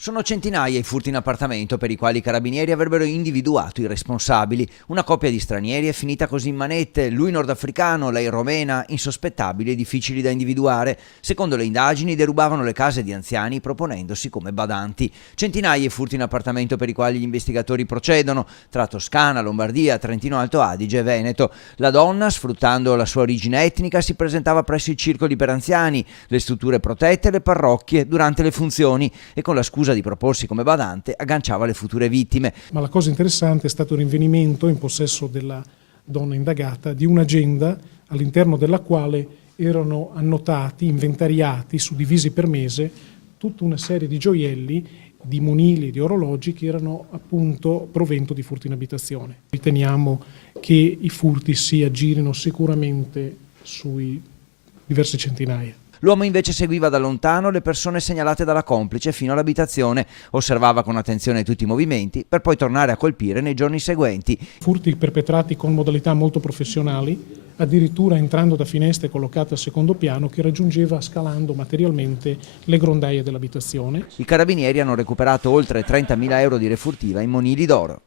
Sono centinaia i furti in appartamento per i quali i carabinieri avrebbero individuato i responsabili. Una coppia di stranieri è finita così in manette, lui nordafricano, lei romena, insospettabili e difficili da individuare. Secondo le indagini derubavano le case di anziani proponendosi come badanti. Centinaia i furti in appartamento per i quali gli investigatori procedono, tra Toscana, Lombardia, Trentino Alto Adige e Veneto. La donna, sfruttando la sua origine etnica, si presentava presso i circoli per anziani, le strutture protette e le parrocchie durante le funzioni e con la scusa di proporsi come badante agganciava le future vittime. Ma la cosa interessante è stato il rinvenimento in possesso della donna indagata di un'agenda all'interno della quale erano annotati, inventariati, suddivisi per mese, tutta una serie di gioielli, di monili, di orologi che erano appunto provento di furti in abitazione. Riteniamo che i furti si aggirino sicuramente sui diverse centinaia. L'uomo invece seguiva da lontano le persone segnalate dalla complice fino all'abitazione, osservava con attenzione tutti i movimenti per poi tornare a colpire nei giorni seguenti. Furti perpetrati con modalità molto professionali, addirittura entrando da finestre collocate al secondo piano che raggiungeva scalando materialmente le grondaie dell'abitazione. I carabinieri hanno recuperato oltre 30.000 euro di refurtiva in monili d'oro.